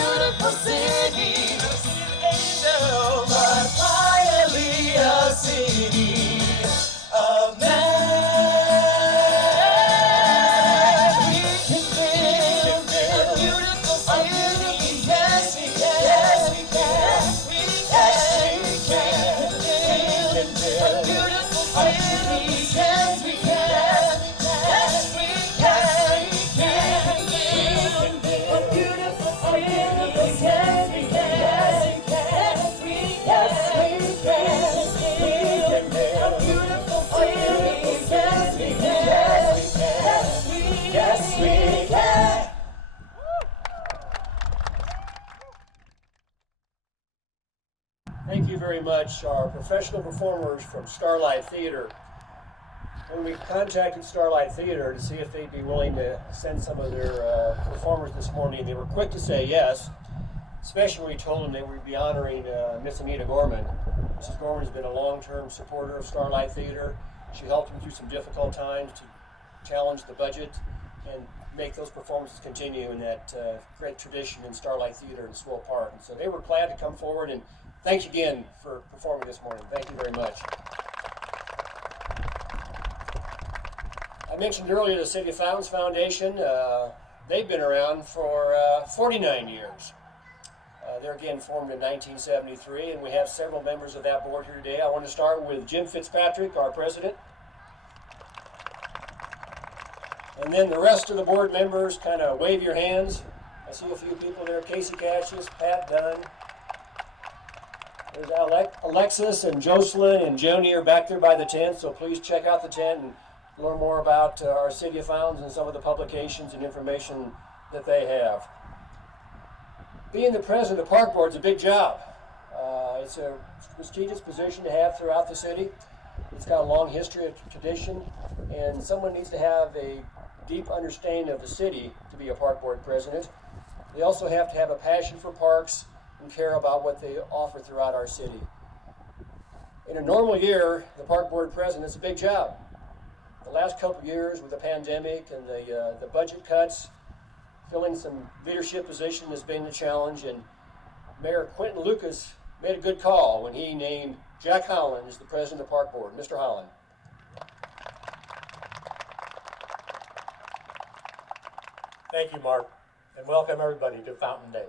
beautiful city, angel, but finally a city of men. We can build a beautiful city, yes we can, yes we can, yes we can. We can build a beautiful city, yes we can, yes we can, yes we can. We can build a beautiful city, yes we can, yes we can, yes we can. We can build a beautiful city, yes we can, yes we can. Thank you very much, our professional performers from Starlight Theater. When we contacted Starlight Theater to see if they'd be willing to send some of their performers this morning, they were quick to say yes, especially when we told them they would be honoring Miss Anita Gorman. Mrs. Gorman has been a long-term supporter of Starlight Theater. She helped them through some difficult times to challenge the budget and make those performances continue in that great tradition in Starlight Theater in Swope Park. And so they were glad to come forward, and thanks again for performing this morning. Thank you very much. I mentioned earlier the City of Fountains Foundation. They've been around for 49 years. They're again formed in 1973, and we have several members of that board here today. I want to start with Jim Fitzpatrick, our president. And then the rest of the board members, kind of wave your hands. I see a few people there. Casey Cassius, Pat Dunn. There's Alexis and Jocelyn and Joni are back there by the tent, so please check out the tent and learn more about our City of Fountains and some of the publications and information that they have. Being the president of the park board is a big job. It's a prestigious position to have throughout the city. It's got a long history of tradition, and someone needs to have a deep understanding of the city to be a park board president. They also have to have a passion for parks and care about what they offer throughout our city. In a normal year, the park board president is a big job. The last couple of years with the pandemic and the budget cuts, filling some leadership position has been a challenge, and Mayor Quentin Lucas made a good call when he named Jack Holland as the president of the park board. Mr. Holland. Thank you, Mark, and welcome everybody to Fountain Day.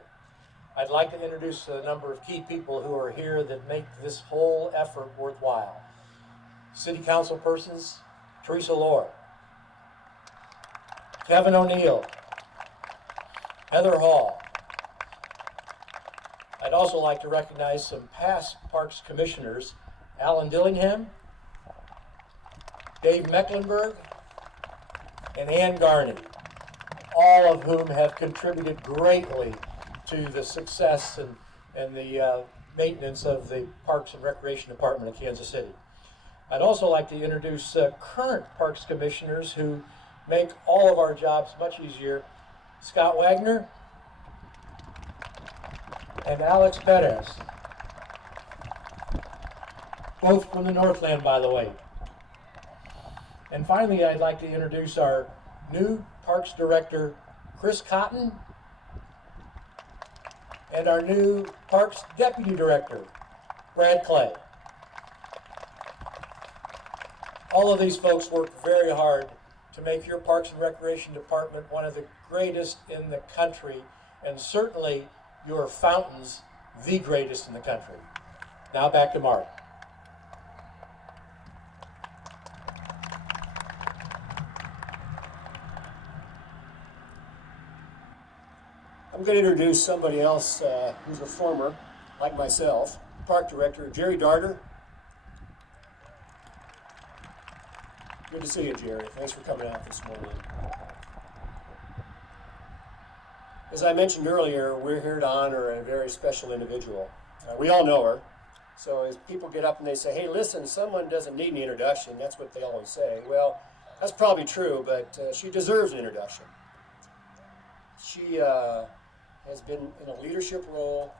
I'd like to introduce a number of key people who are here that make this whole effort worthwhile. City Council persons, Teresa Lohr, Kevin O'Neill, Heather Hall. I'd also like to recognize some past Parks Commissioners, Alan Dillingham, Dave Mecklenburg, and Ann Garney, all of whom have contributed greatly to the success and the maintenance of the Parks and Recreation Department of Kansas City. I'd also like to introduce current Parks Commissioners who make all of our jobs much easier. Scott Wagner and Alex Perez, both from the Northland, by the way. And finally, I'd like to introduce our new Parks Director, Chris Cotton, and our new Parks Deputy Director, Brad Clay. All of these folks work very hard to make your Parks and Recreation Department one of the greatest in the country, and certainly your fountains the greatest in the country. Now back to Mark. I'm going to introduce somebody else who's a former, like myself, Park Director, Jerry Darter. Good to see you, Jerry. Thanks for coming out this morning. As I mentioned earlier, we're here to honor a very special individual. We all know her. So as people get up and they say, hey, listen, someone doesn't need an introduction, that's what they always say. Well, that's probably true, but she deserves an introduction. She has been in a leadership role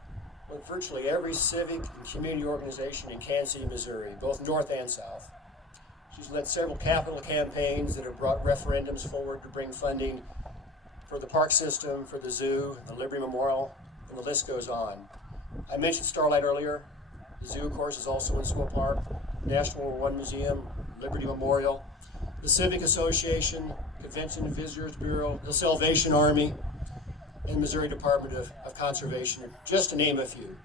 with virtually every civic and community organization in Kansas City, Missouri, both north and south. She's led several capital campaigns that have brought referendums forward to bring funding for the park system, for the zoo, the Liberty Memorial, and the list goes on. I mentioned Starlight earlier. The zoo, of course, is also in School Park. National War I Museum, Liberty Memorial, the Civic Association, Convention and Visitors Bureau, the Salvation Army, and Missouri Department of Conservation, just to name a few.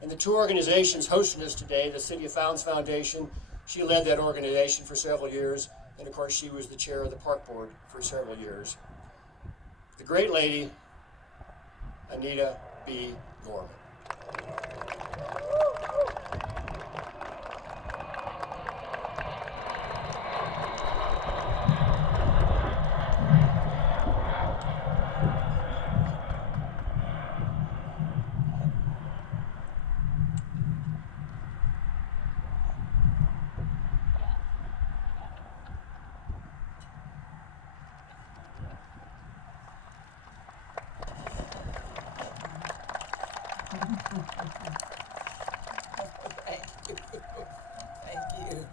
And the two organizations hosting us today, the City of Fountains Foundation, she led that organization for several years, and of course she was the chair of the park board for several years. The great lady, Anita B. Gorman. Thank you. Thank you.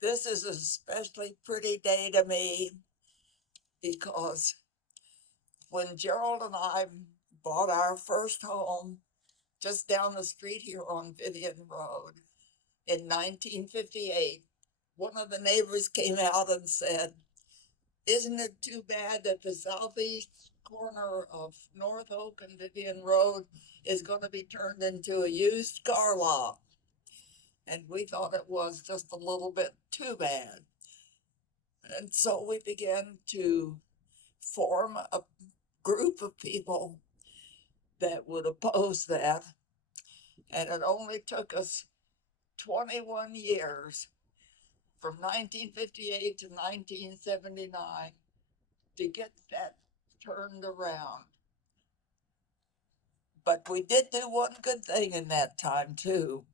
This is an especially pretty day to me because when Gerald and I bought our first home just down the street here on Vivion Road in 1958, one of the neighbors came out and said, "Isn't it too bad that the southeast corner of North Oak and Vivion Road is going to be turned into a used car lot?" And we thought it was just a little bit too bad. And so we began to form a group of people that would oppose that. And it only took us 21 years from 1958 to 1979 to get that turned around. But we did do one good thing in that time too.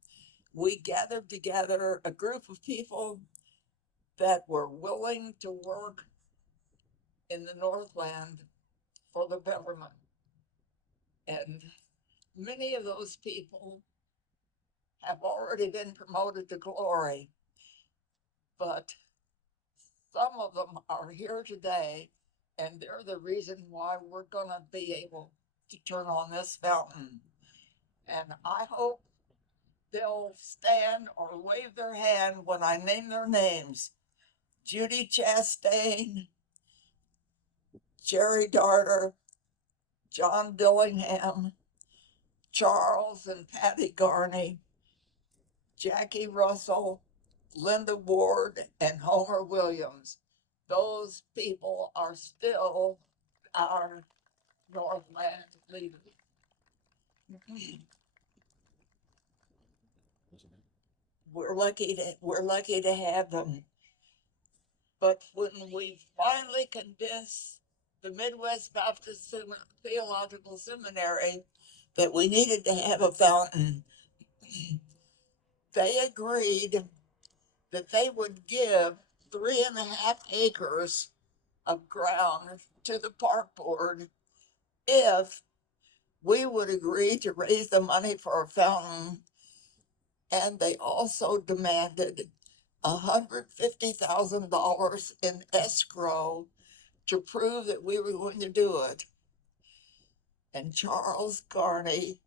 We gathered together a group of people that were willing to work in the Northland for the government. And many of those people have already been promoted to glory, but some of them are here today, and they're the reason why we're going to be able to turn on this fountain. And I hope they'll stand or wave their hand when I name their names. Judy Chastain, Jerry Darter, John Dillingham, Charles and Patty Garney, Jackie Russell, Linda Ward, and Homer Williams. Those people are still our Northland leaders. We're lucky to have them. But when we finally convinced the Midwest Baptist Theological Seminary that we needed to have a fountain, they agreed that they would give 3.5 acres of ground to the park board if we would agree to raise the money for a fountain. And they also demanded $150,000 in escrow to prove that we were going to do it. And Charles Garney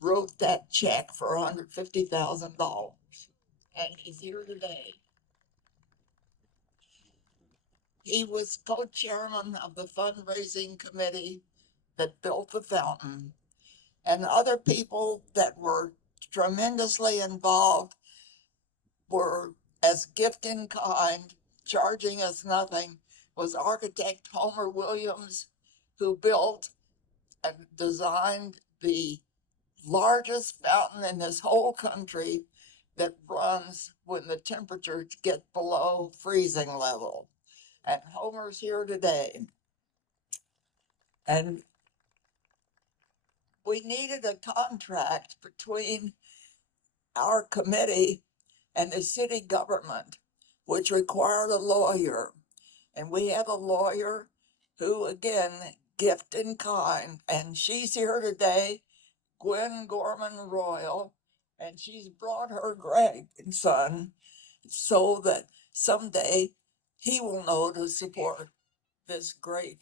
wrote that check for $150,000. And he's here today. He was co-chairman of the fundraising committee that built the fountain, and other people that were tremendously involved were as gift in kind, charging us nothing, was architect Homer Williams, who built and designed the largest fountain in this whole country that runs when the temperatures get below freezing level. And Homer's here today. And we needed a contract between our committee and the city government, which required a lawyer. And we have a lawyer who, again, gift in kind, and she's here today, Gwen Gorman Royal, and she's brought her grandson so that someday he will know to support this great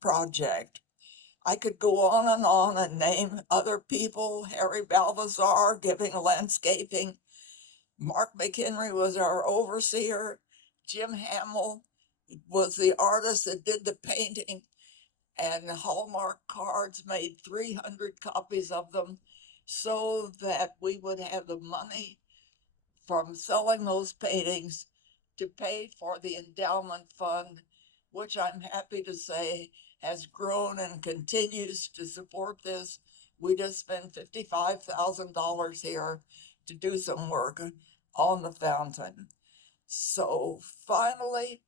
project. I could go on and name other people. Harry Balthazar giving landscaping. Mark McHenry was our overseer. Jim Hamill was the artist that did the painting. And Hallmark Cards made 300 copies of them so that we would have the money from selling those paintings to pay for the endowment fund, which I'm happy to say has grown and continues to support this. We just spent $55,000 here to do some work on the fountain. So finally,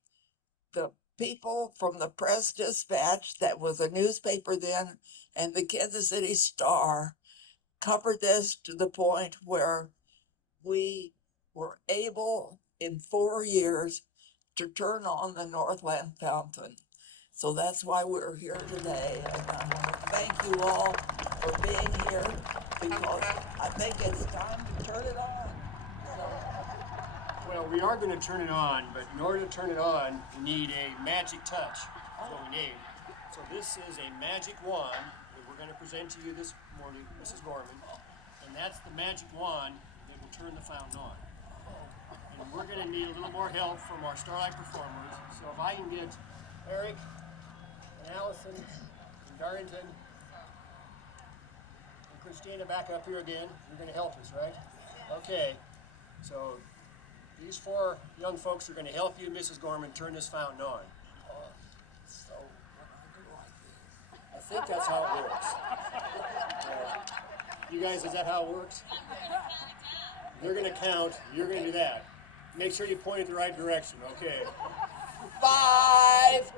the people from the Press Dispatch, that was a newspaper then, and the Kansas City Star covered this to the point where we were able in 4 years to turn on the Northland Fountain. So that's why we're here today. And I want to thank you all for being here because I think it's time to turn it on. Well, we are going to turn it on, but in order to turn it on, we need a magic touch. That's what we need. So this is a magic wand that we're going to present to you this morning, Mrs. Gorman. And that's the magic wand that will turn the fountain on. And we're going to need a little more help from our Starlight performers. So if I can get Eric and Allison and Darrington and Christina back up here again, you're going to help us, right? Okay. So these 4 young folks are going to help you, Mrs. Gorman, turn this fountain on. So when I do like this, I think that's how it works. You guys, is that how it works? They're going to count. You're going to do that. Make sure you point it the right direction. Okay. 5,